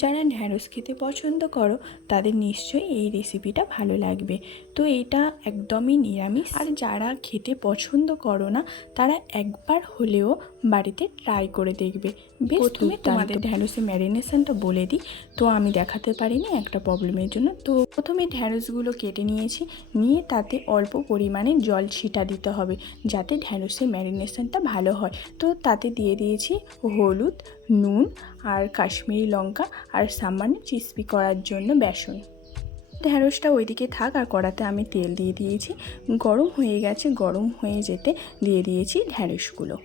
যারা ঢ্যাঁড়স খেতে পছন্দ করো তাদের নিশ্চয়ই এই রেসিপিটা ভালো লাগবে। তো এটা একদমই নিরামিষ। আর যারা খেতে পছন্দ করো না তারা একবার হলেও বাড়িতে ট্রাই করে দেখবে। প্রথমে তোমাদের ঢ্যাঁড়সের ম্যারিনেশনটা বলে দিই। তো আমি দেখাতে পারিনি একটা প্রবলেমের জন্য। তো প্রথমে ঢ্যাঁড়সগুলো কেটে নিয়েছি নিয়ে তাতে অল্প পরিমাণে জল ছিটা দিতে হবে যাতে ঢ্যাঁড়সের ম্যারিনেশনটা ভালো হয়। তো তাতে দিয়ে দিয়েছি হলুদ নুন আর কাশ্মীরি লঙ্কা আর সামান্য চিসপি করার জন্য বেসন। ঢ্যাঁড়সটা ওইদিকে থাক আর কড়াতে আমি তেল দিয়ে দিয়েছি। গরম হয়ে গেছে, গরম হয়ে যেতে দিয়ে দিয়েছি ঢ্যাঁড়সগুলো।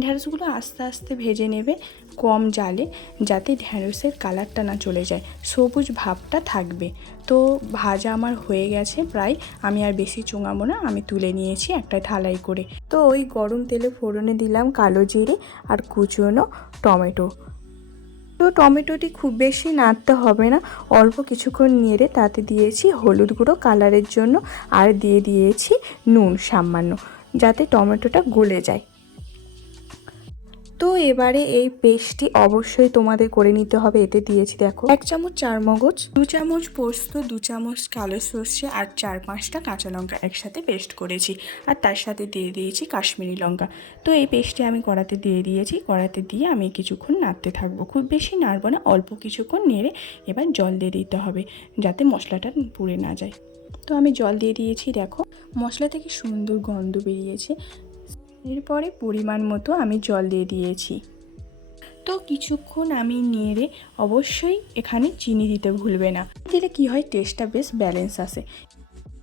ঢ্যাঁড়সগুলো আস্তে আস্তে ভেজে নেবে কম জালে যাতে ঢ্যাঁড়সের কালারটা না চলে যায়। সবুজ ভাবটা থাকবে। তো ভাজা আমার হয়ে গেছে প্রায়। আমি আর বেশি চুঙাবো না, আমি তুলে নিয়েছি একটা থালাই করে। তো ওই গরম তেলে ফোড়নে দিলাম কালো জিরে আর কুচনো টমেটো। তো টমেটোটি খুব বেশি নাড়তে হবে না। অল্প কিছুক্ষণ নেড়ে তাতে দিয়েছি হলুদ গুঁড়ো কালারের জন্য। আর দিয়ে দিয়েছি নুন সামান্য, যাতে টমেটোটা গলে যায়। তো এবারে এই পেস্টটি অবশ্যই তোমাদের করে নিতে হবে, এতে দিয়েছি দেখো। এক চামচ চার মগজ দু চামচ পোস্ত, দু চামচ কালো সর্ষে আর চার পাঁচটা কাঁচা লঙ্কা একসাথে পেস্ট করেছি। আর তার সাথে দিয়ে দিয়েছি কাশ্মীরি লঙ্কা। তো এই পেস্টটি আমি কড়াতে দিয়ে দিয়েছি, কড়াতে দিয়ে আমি কিছুক্ষণ নাড়তে থাকব। খুব বেশি নাড়বো না, অল্প কিছুক্ষণ নেড়ে এবার জল দিয়ে দিতে হবে, যাতে মশলাটা পুড়ে না যায়। তো আমি জল দিয়ে দিয়েছি, দেখো। মশলা থেকে সুন্দর গন্ধ বেরিয়েছে। এরপরে পরিমাণ মতো আমি জল দিয়ে দিয়েছি। তো কিছুক্ষণ আমি নেড়ে অবশ্যই এখানে চিনি দিতে ভুলবে না। দিলে কি হয়? টেস্টটা বেশ ব্যালেন্স আসে।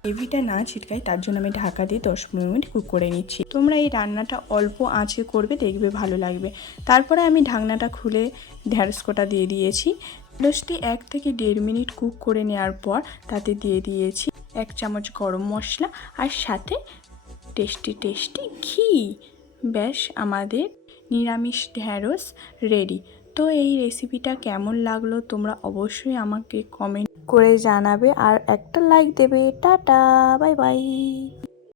গ্রেভিটা না ছিটকায় তার জন্য আমি ঢাকা দিয়ে দশ মিনিট কুক করে নিচ্ছি। তোমরা এই রান্নাটা অল্প আঁচে করবে, দেখবে ভালো লাগবে। তারপরে আমি ঢাকনাটা খুলে ঢ্যাঁড়সকোটা দিয়ে দিয়েছি। ঢ্যাঁড়সটি এক থেকে দেড় মিনিট কুক করে নেওয়ার পর তাতে দিয়ে দিয়েছি এক চামচ গরম মশলা আর সাথে টেস্টি টেস্টি ঘি। ব্যাস আমাদের নিরামিষ ঢ্যাঁড়স রেডি তো এই রেসিপিটা কেমন লাগল তোমরা অবশ্যই আমাকে কমেন্ট করে জানাবে আর একটা লাইক দেবে। Tata bye bye